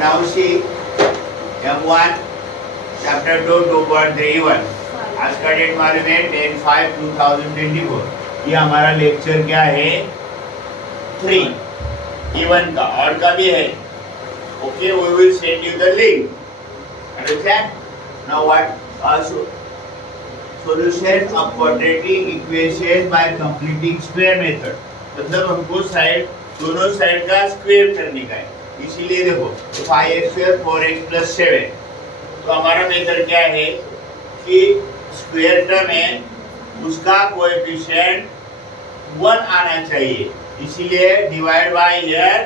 now see M1 chapter 2 2.31 आज का date मालूम है 10/5/2024। ये हमारा लेक्चर क्या है 3 इवन का और का भी है। Okay, we will send you the link. Understand? Now what? Solution of quadratic equation by completing square method. मतलब हमको साइड दोनों साइड का स्क्वायर करने का है, इसीलिए देखो 5x² 4x + 7। तो हमारा मेथड क्या है कि स्क्वायर टर्म है उसका कोएफिशिएंट 1 आना चाहिए, इसीलिए divide by here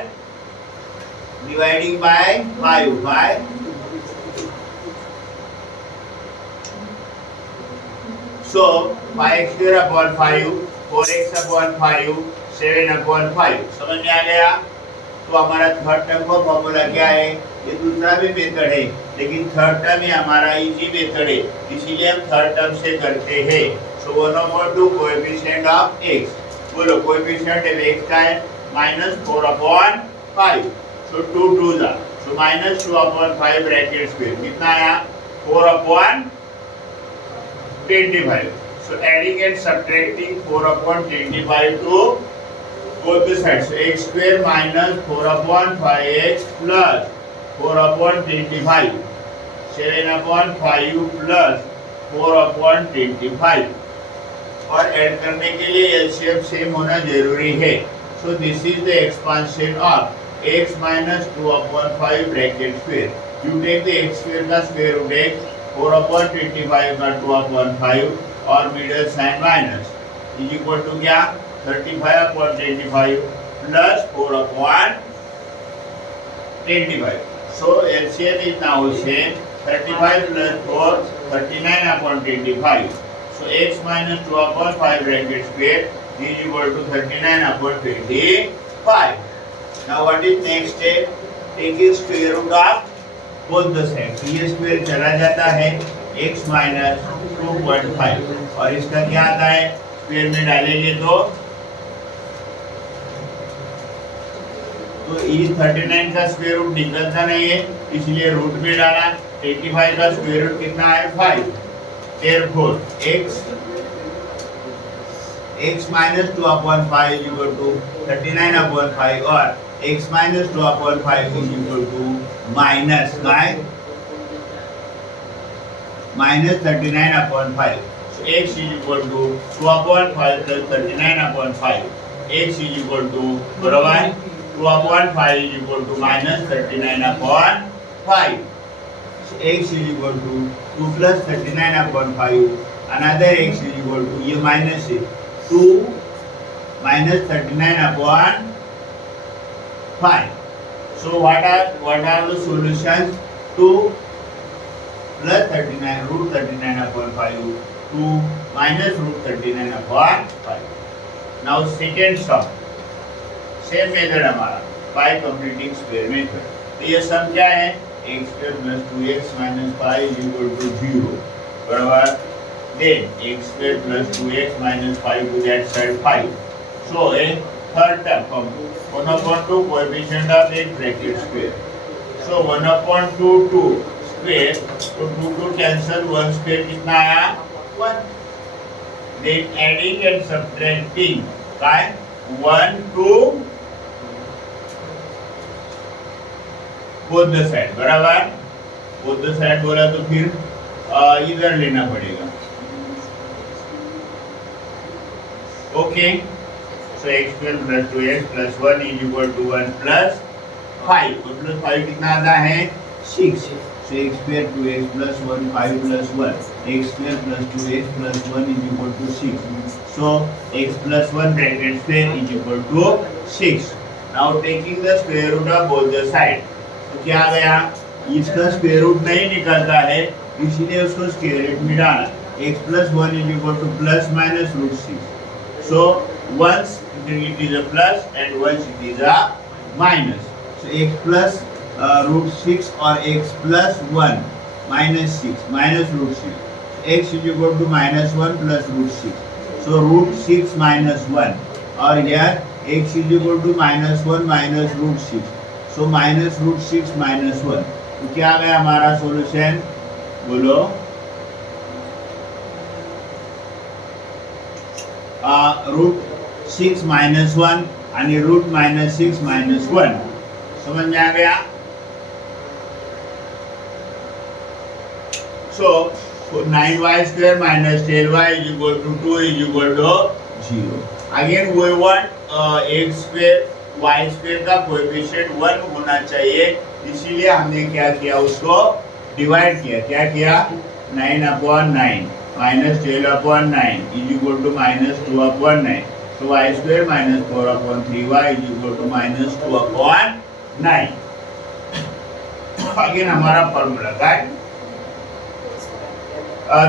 dividing by 5 by so 5x² upon 5 4x upon 5 7 upon 5 समझ में आ गया। तो हमारा थर्ड टर्म का फॉर्मूला क्या है, ये दूसरा भी मेथड है लेकिन थर्ड टर्म ही हमारा इजी मेथड है, इसीलिए हम थर्ड टर्म से करते हैं। सो 1/2 कोएफिशिएंट ऑफ x, बोलो कोएफिशिएंट ऑफ x का है -4/5। सो 2 2 जा, सो -2/5 ब्रैकेट स्क्वायर कितना आया 4/25। So adding and subtracting 4/25 to both the sides. So x² minus 4/5x plus 4/25. 7/5 plus 4/25. और ऐड करने के लिए एलसीएम सेम होना जरूरी है। So this is the expansion of x minus 2/5 bracket square. You take the x² का square root x 4/25 का 2/5 और middle sign minus is equal to क्या 35/25 plus 4/25। So LCM is now same 35 plus 4 39/25। सो x minus 2/5 bracket square is equal to 39/25। now what is next step, taking square root of both the sides। ये square चला जाता है x minus 2.5 और इसका क्या आता है स्क्वायर में डालेंगे तो ये 39 का स्क्वायर रूट निकलता नहीं है, इसलिए रूट में डाला। 85 का स्क्वायर रूट कितना है 5। therefore x minus 2/5 is equal to 39/5 और x minus 2/5 is equal to minus -39/5। So x is equal to 2/5 plus 39/5। x is equal to बराबर 2/5 is equal to -39/5। So x is equal to 2 plus 39/5। Another x is equal to ये minus है 2 minus 39/5। So what are the solutions? 2 plus 39 root 39/5 to minus root 39/5। now second sum same method हमारा by completing square method। तो ये सम क्या है x² plus 2x minus 5 is equal to 0 बराबर then x² plus 2x minus 5 to that side 5। so a third term from 1/2 coefficient of x bracket square। so 1/2 2 square तो 2 2 cancel 1 square कितना आया 1। Then adding and subtracting काय 1 2 both the side बराबर। Both the side बोला तो फिर इधर लेना पड़ेगा। Okay, so x² plus 2x plus 1 is equal to 1 plus 5। तो प्लस 5 कितना आता है 6। So x² 2x plus 1 5 plus 1 x² plus 2x plus 1 is equal to 6। So x plus 1 bracket square is equal to 6। now taking the square root of both the side। तो क्या आ गया इसका square root नहीं निकलता है, इसलिए उसको square root में डाला। x plus 1 is equal to plus minus root 6। so once it is a plus and once it is a minus। so x plus root 6 और x plus 1 minus 6 minus root 6 x is equal to -1 plus root 6। so root 6 minus 1 और here x is equal to -1 minus root 6। So minus root 6 minus 1, तो क्या गया हमारा solution, बोलो। Root 6 minus 1 आणि root minus 6 minus 1, समझ में आ गया। So 9y square minus 10y is equal to 2 is equal to 0. Again we want x square y square का कोएफिशिएंट 1 होना चाहिए, इसीलिए हमने क्या किया, उसको डिवाइड किया। क्या किया, 9/9 minus 12/9 is equal to minus 2/9. So y square minus 4/3y is equal to minus 2/9. Again हमारा फॉर्मूला का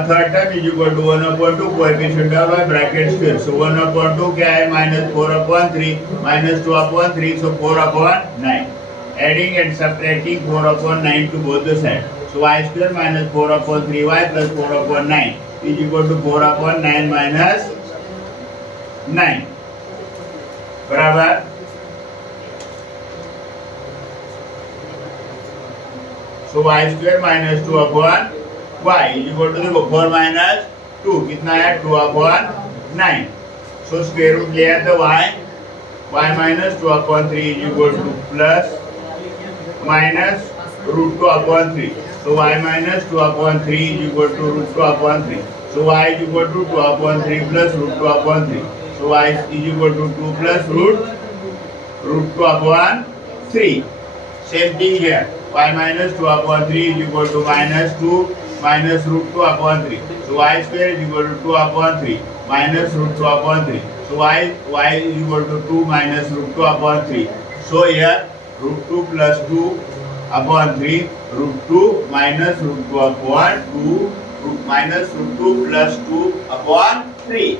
third term is equal to 1/2 coefficient of bracket square, so 1/2 क्या है, minus 4/3 minus 2/3, so 4/9, adding and subtracting 4/9 to both the side, so y square minus 4/3y plus 4/9 is equal to 4/9 minus 9 बराबर। So y square minus 2/y is equal to देखो 4 minus 2 कितना है, 2/9, so square root ले आया तो y minus 2/3 is equal to plus minus root 2/3, so y minus 2/3 is equal to root 2/3, so y is equal to 2/3 plus root 2/3, so y is equal to 2 plus root 2/3. Same thing here, y minus 2/3 is equal to minus 2 minus root 2/3, so y square is equal to 2/3 minus root 2/3, so y is equal to 2 minus root 2/3, so here root 2 plus 2/3 root 2 minus root 2/2 minus root 2 plus 2/3.